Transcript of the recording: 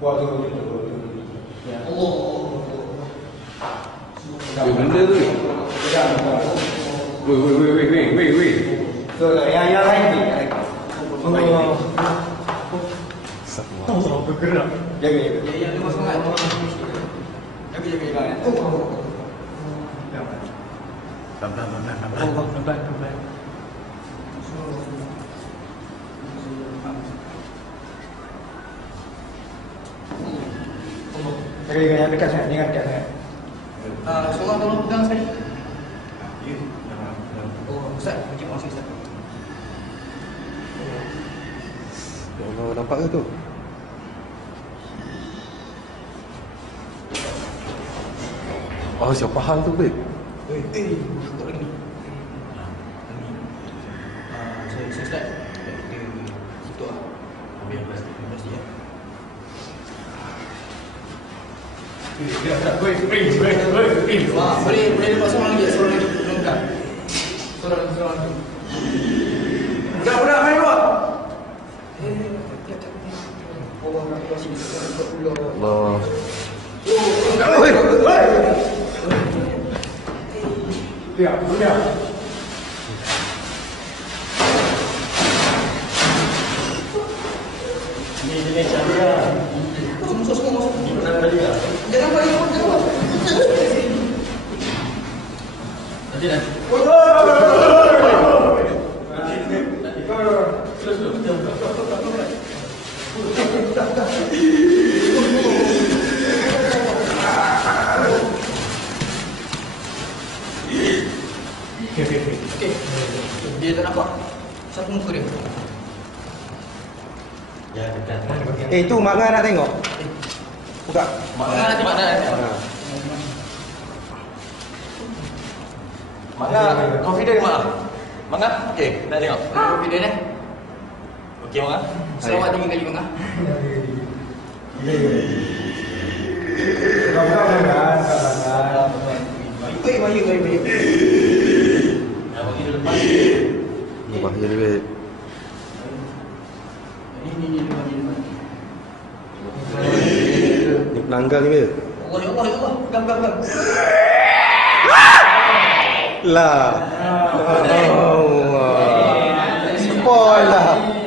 Buat tu, tu, tu, tu, tu. Ya. Allah. Weh, benda tu. Pegang, pegang. Weh, weh, weh, weh, weh, weh, weh. Tu, tu. Yang yang lain ni, yang lain. Allah. Allah bergerak. Jaga, jaga. Yang dekat sangat. Jangan dekat sangat. Ah, seorang tolong pegang saya. Oh, Ustaz, pergi masuk Ustaz. Ya Allah, nampak ke tu? Oh, siapa hal tu, babe? Eh, eh, tutup lagi ni. Ah, saya saya Ustaz. Dia tutup ah. Biar plastik, biar plastik ya. Ah, boleh boleh dapat seorang lagi, seorang lagi. Buka. Seorang lagi, seorang lagi. Budak-budak main luar. Eh, tiap tiap tiap. Oh, nak keluar sini. Keluar. Allah. Tiap, tiap. Ini jenis syariah. Masuk, masuk, semua masuk. Menang tadi lah. Jangan balik, jangan balik. Nanti nanti. Okey. Dia tak nampak. Satu muka dia. Eh tu Mak Ngah nak tengok. Buka. Nanti mana? Ha. Mana? Confident mak. Manga? Okey, nak tengok. Confident eh? Okey Manga. Selamat tiga kali. Baik, baik, baik, baik. Dah bagi dia lepas. Ni bahaya ni, babe. Ini, ini, ini, depan, ini, depan. Ni penanggal ni, babe. Allah, ya Allah, ya Allah. Pegang, pegang, pegang lah. Oh, Allah.